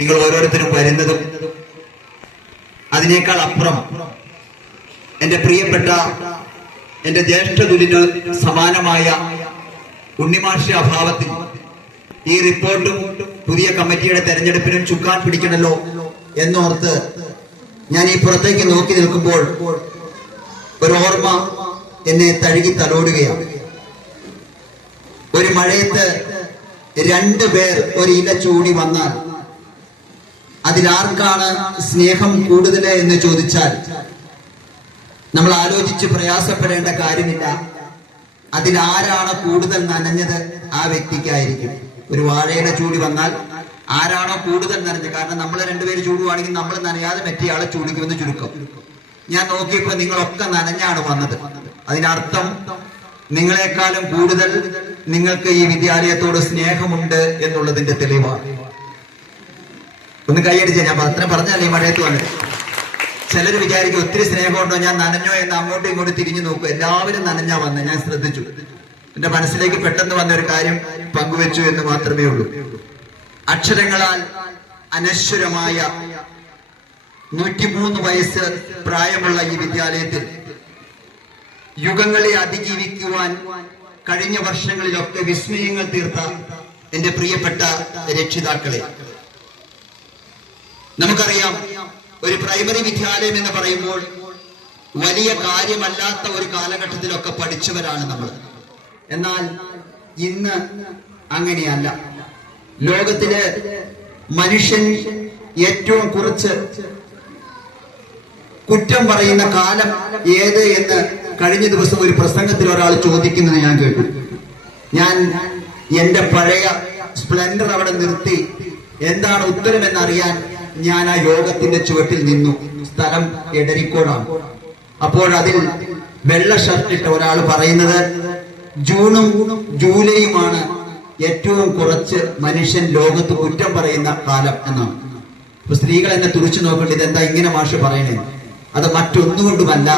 നിങ്ങൾ ഓരോരുത്തരും വരുന്നതും അതിനേക്കാൾ അപ്പുറം എന്റെ പ്രിയപ്പെട്ട എന്റെ ജ്യേഷ്ഠതുലിന് സമാനമായ ഉണ്ണിമാഷി അഭാവത്തിൽ ഈ റിപ്പോർട്ടും പുതിയ കമ്മിറ്റിയുടെ തെരഞ്ഞെടുപ്പിനും ചുക്കാൻ പിടിക്കണല്ലോ എന്നോർത്ത് ഞാൻ ഈ പുറത്തേക്ക് നോക്കി നിൽക്കുമ്പോൾ ഒരു ഓർമ്മ എന്നെ തഴുകി തലോടുകയാണ്. ഒരു മഴയത്ത് രണ്ടുപേർ ഒരു ഇല ചൂടി വന്നാൽ അതിലാർക്കാണ് സ്നേഹം കൂടുതൽ എന്ന് ചോദിച്ചാൽ നമ്മൾ ആലോചിച്ച് പ്രയാസപ്പെടേണ്ട കാര്യമില്ല. അതിലാരാണ് കൂടുതൽ നനഞ്ഞത് ആ വ്യക്തിക്കായിരിക്കും. ഒരു വാഴയില ചൂടി വന്നാൽ ആരാണോ കൂടുതൽ നനഞ്ഞത്, കാരണം നമ്മൾ രണ്ടുപേര് ചൂടുവാണെങ്കിൽ നമ്മൾ നനയാതെ മറ്റേയാളെ ചൂടിക്കുമെന്ന് ചുരുക്കം. ഞാൻ നോക്കിയപ്പോ നിങ്ങളൊക്കെ നനഞ്ഞാണ് വന്നത്. അതിനർത്ഥം നിങ്ങളെക്കാളും കൂടുതൽ നിങ്ങൾക്ക് ഈ വിദ്യാലയത്തോട് സ്നേഹമുണ്ട് എന്നുള്ളതിന്റെ തെളിവാണ്. ഒന്ന് കൈയടിച്ചേ, ഞാൻ അത്രയും പറഞ്ഞല്ലേ ഈ മഴയത്ത് വന്നത്. ചിലർ വിചാരിക്കും ഒത്തിരി സ്നേഹമുണ്ടോ, ഞാൻ നനഞ്ഞോ എന്ന് അങ്ങോട്ടും ഇങ്ങോട്ടും തിരിഞ്ഞു നോക്കും. എല്ലാവരും നനഞ്ഞാ വന്നത് ഞാൻ ശ്രദ്ധിച്ചു. എന്റെ മനസ്സിലേക്ക് പെട്ടെന്ന് വന്ന ഒരു കാര്യം പങ്കുവെച്ചു എന്ന് മാത്രമേ ഉള്ളൂ. അക്ഷരങ്ങളാൽ അനശ്വരമായ 103 വയസ്സ് പ്രായമുള്ള ഈ വിദ്യാലയത്തിൽ യുഗങ്ങളെ അതിജീവിക്കുവാൻ കഴിഞ്ഞ വർഷങ്ങളിലൊക്കെ വിസ്മയങ്ങൾ തീർത്ത എന്റെ പ്രിയപ്പെട്ട രക്ഷിതാക്കളെ, നമുക്കറിയാം ഒരു പ്രൈമറി വിദ്യാലയം എന്ന് പറയുമ്പോൾ വലിയ കാര്യമല്ലാത്ത ഒരു കാലഘട്ടത്തിലൊക്കെ പഠിച്ചവരാണ് നമ്മൾ. എന്നാൽ ഇന്ന് അങ്ങനെയല്ല. ലോകത്തില് മനുഷ്യൻ ഏറ്റവും കുറച്ച് കുറ്റം പറയുന്ന കാലം ഏത് എന്ന് കഴിഞ്ഞ ദിവസം ഒരു പ്രസംഗത്തിൽ ഒരാൾ ചോദിക്കുന്നത് ഞാൻ കേട്ടു. ഞാൻ എന്റെ പഴയ സ്പ്ലെൻഡർ അവിടെ നിർത്തി എന്താണ് ഉത്തരം എന്നറിയാൻ ഞാൻ ആ യോഗത്തിന്റെ ചുവട്ടിൽ നിന്നു. സ്ഥലം എടരിക്കോടാണ്. അപ്പോൾ അതിൽ വെള്ള ഷർട്ടിട്ട ഒരാൾ പറയുന്നത് ജൂണും ജൂലൈയുമാണ് ഏറ്റവും കുറച്ച് മനുഷ്യൻ ലോകത്ത് കുറ്റം പറയുന്ന കാലം എന്നാണ്. അപ്പൊ സ്ത്രീകൾ എന്നെ തുറിച്ചു നോക്കേണ്ടത് ഇതെന്താ ഇങ്ങനെ മാഷ് പറയണേ? അത് മറ്റൊന്നുകൊണ്ടുമല്ല,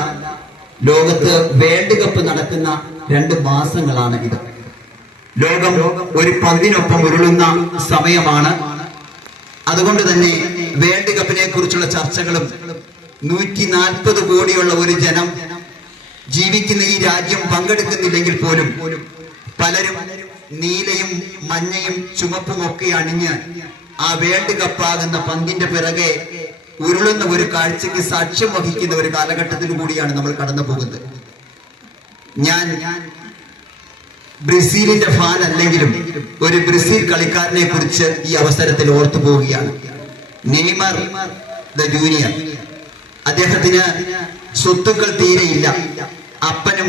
ലോകത്ത് വേൾഡ് കപ്പ് നടക്കുന്ന 2 മാസങ്ങളാണ് ഇത്. ലോകം ഒരു പന്തിനൊപ്പം ഉരുളുന്ന സമയമാണ്. അതുകൊണ്ട് തന്നെ വേൾഡ് കപ്പിനെ കുറിച്ചുള്ള ചർച്ചകളും 140 കോടിയുള്ള ഒരു ജനം ജീവിക്കുന്ന ഈ രാജ്യം പങ്കെടുക്കുന്നില്ലെങ്കിൽ പോലും പലരും നീലയും മഞ്ഞയും ചുമപ്പും ഒക്കെ അണിഞ്ഞ് ആ വേൾഡ് കപ്പാകുന്ന പന്തിന്റെ പിറകെ ഉരുളുന്ന ഒരു കാഴ്ചയ്ക്ക് സാക്ഷ്യം വഹിക്കുന്ന ഒരു കാലഘട്ടത്തിൽ കൂടിയാണ് നമ്മൾ കടന്നു പോകുന്നത്. ഞാൻ ബ്രസീലിന്റെ ഫാൻ അല്ലെങ്കിലും ഒരു ബ്രസീൽ കളിക്കാരനെ കുറിച്ച് ഈ അവസരത്തിൽ ഓർത്തു പോവുകയാണ്. Neymar the junior. അദ്ദേഹത്തിന് സ്വത്തുക്കൾ തീരെയില്ല. അപ്പനും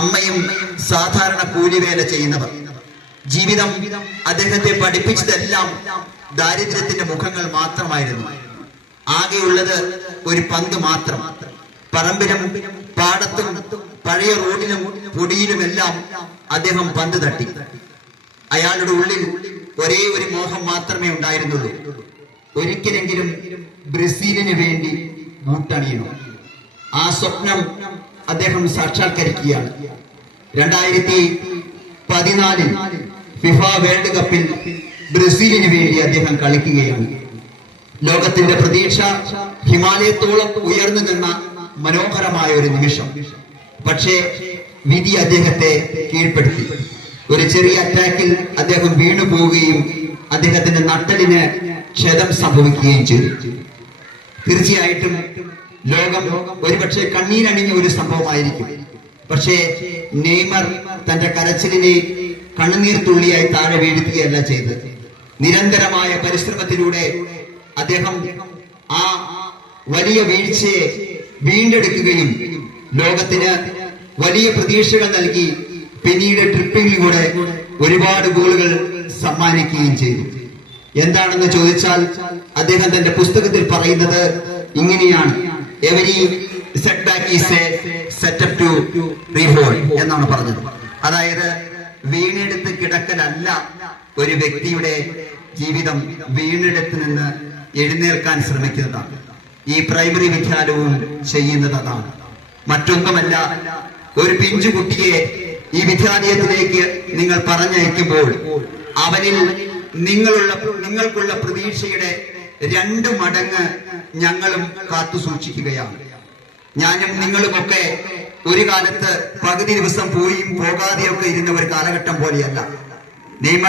അമ്മയും സാധാരണ കൂലിവേല ചെയ്യുന്നവർ. ജീവിതം അദ്ദേഹത്തെ പഠിപ്പിച്ചതെല്ലാം ദാരിദ്ര്യത്തിന്റെ മുഖങ്ങൾ മാത്രമായിരുന്നു. ആകെയുള്ളത് ഒരു പന്ത് മാത്രം. പറമ്പിലും പാടത്തും പഴയ റോഡിലും പൊടിയിലുമെല്ലാം അദ്ദേഹം പന്ത് തട്ടി. അയാളുടെ ഉള്ളിൽ ഒരേ ഒരു മോഹം മാത്രമേ ഉണ്ടായിരുന്നുള്ളൂ. ഒരിക്കലെങ്കിലും ബ്രസീലിന് വേണ്ടി ബൂട്ടണിയണം. ആ സ്വപ്നം അദ്ദേഹം സാക്ഷാത്കരിക്കുകയാണ്. 2014 ഫിഫ വേൾഡ് കപ്പിൽ ബ്രസീലിന് വേണ്ടി അദ്ദേഹം കളിക്കുകയാണ്. ലോകത്തിന്റെ പ്രതീക്ഷ ഹിമാലയത്തോളം ഉയർന്നു നിന്ന മനോഹരമായ ഒരു നിമിഷം. പക്ഷേ വിധി അദ്ദേഹത്തെ കീഴ്പ്പെടുത്തി. ഒരു ചെറിയ അറ്റാക്കിൽ അദ്ദേഹം വീണു പോവുകയും അദ്ദേഹത്തിന്റെ നട്ടലിന് ക്ഷതം സംഭവിക്കുകയും ചെയ്തു. തീർച്ചയായിട്ടും ലോകം ഒരുപക്ഷെ കണ്ണീരണിഞ്ഞ ഒരു സംഭവമായിരിക്കും. പക്ഷേ നെയ്മർ തന്റെ കരച്ചിലിനെ കണ്ണുനീർ തുള്ളിയായി താഴെ വീഴ്ത്തുകയല്ല ചെയ്തത്. നിരന്തരമായ പരിശ്രമത്തിലൂടെ അദ്ദേഹം ആ വലിയ വീഴ്ചയെ വീണ്ടെടുക്കുകയും ലോകത്തിന് വലിയ പ്രതീക്ഷകൾ നൽകി പിന്നീട് ട്രിപ്പിങ്ങിലൂടെ ഒരുപാട് ഗോളുകൾ സമ്മാനിക്കുകയും ചെയ്തു. എന്താണെന്ന് ചോദിച്ചാൽ അദ്ദേഹം തന്റെ പുസ്തകത്തിൽ പറയുന്നത് ഇങ്ങനെയാണ്: every setback is a setup to റീഫോൾ എന്നാണ് പറഞ്ഞത്. അതായത് വീണെടുത്ത് കിടക്കലല്ല ഒരു വ്യക്തിയുടെ ജീവിതം, വീണെടുത്ത് നിന്ന് എഴുന്നേൽക്കാൻ ശ്രമിക്കുന്നതാണ്. ഈ പ്രൈമറി വിദ്യാലയവും ചെയ്യുന്നത് അതാണ്, മറ്റൊന്നുമല്ല. ഒരു പിഞ്ചുകുട്ടിയെ ഈ വിദ്യാലയത്തിലേക്ക് നിങ്ങൾ പറഞ്ഞയക്കുമ്പോൾ അവനിൽ നിങ്ങൾക്കുള്ള പ്രതീക്ഷയുടെ 2 മടങ്ങ് ഞങ്ങളും കാത്തു സൂക്ഷിക്കുകയാണ്. ഞാനും നിങ്ങളുമൊക്കെ ഒരു കാലത്ത് പകുതി ദിവസം പോകാതെയൊക്കെ ഇരുന്ന ഒരു കാലഘട്ടം പോലെയല്ല.